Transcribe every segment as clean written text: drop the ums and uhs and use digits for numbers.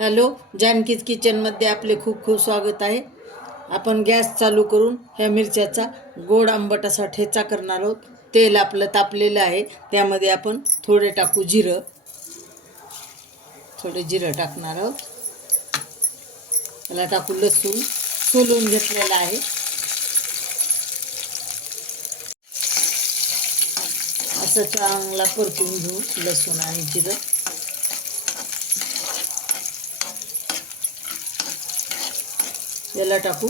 Hello, जानकीज किचनमध्ये आपले खूप खूप स्वागत आहे. आपण गॅस चालू करून ह्या मिरच्याचा गोड आंबट असा ठेचा करणार आहोत. तेल आपलं तापलेलं आहे, त्यामध्ये आपण थोडे टाकू जिरं. थोडे जिरं टाकणार आहोत. त्याला टाकू लसूण सोलून घेतलेला आहे. असं चांगला परतून घेऊ लसूण आणि जिरं. याला टाकू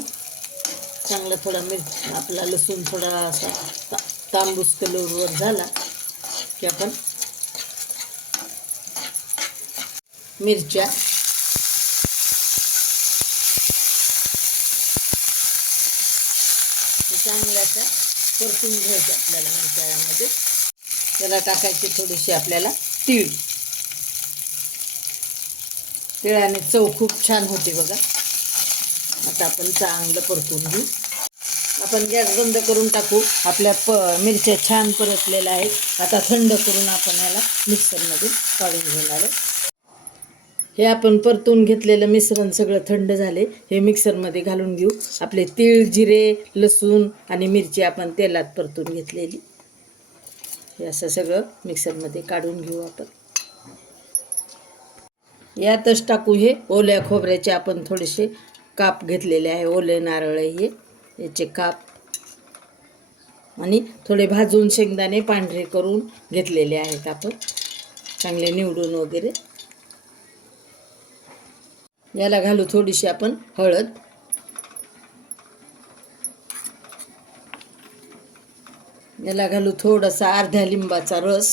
चांगला थोडा आपला लसूण थोडा असा तांबूस कलरवर झाला की आपण मिरच्या चांगल्या अशा परतून घ्यायच्या आपल्याला मिरच्यामध्ये. त्याला टाकायचे थोडेसे आपल्याला तीळ. तिळाने चव खूप छान होते बघा. आता आपण चांगलं परतून घेऊ. आपण गॅस बंद करून टाकू. आपल्या मिरच्या छान परतलेल्या आहेत. आता थंड करून आपण याला मिक्सरमध्ये काढून घेणार आहे. हे आपण परतून घेतलेलं मिश्रण सगळं थंड झाले. हे मिक्सरमध्ये घालून घेऊ. आपले तीळ, जिरे, लसूण आणि मिरची आपण तेलात परतून घेतलेली हे असं सगळं मिक्सरमध्ये काढून घेऊ आपण. यातच टाकू हे ओल्या खोबऱ्याचे आपण थोडेसे काप घेतलेले आहे. ओले नारळ हे याचे काप आणि थोडे भाजून शेंगदाणे पांढरे करून घेतलेले आहेत आपण, चांगले निवडून वगैरे. याला घालू थोडीशी आपण हळद. याला घालू थोडासा अर्ध्या लिंबाचा रस.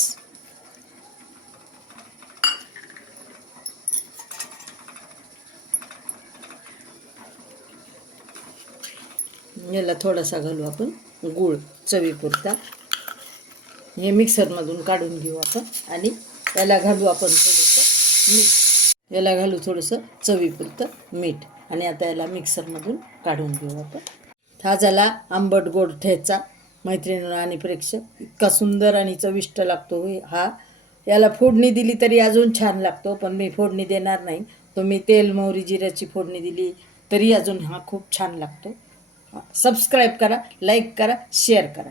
याला थोडासा घालू आपण गूळ चवीपुरता. हे मिक्सरमधून काढून घेऊ आपण. आणि याला घालू आपण थोडंसं मीठ. याला घालू थोडंसं चवीपुरतं मीठ. आणि आता याला मिक्सरमधून काढून घेऊ आपण. हा झाला आंबट गोड ठेचा. मैत्रिणी आणि प्रेक्षक, इतका सुंदर आणि चविष्ट लागतो हा. याला फोडणी दिली तरी अजून छान लागतो, पण मी फोडणी देणार नाही. तुम्ही तेल, मोहरी, जिऱ्याची फोडणी दिली तरी अजून हा खूप छान लागतो. सबस्क्राईब करा, लाईक करा, शेअर करा.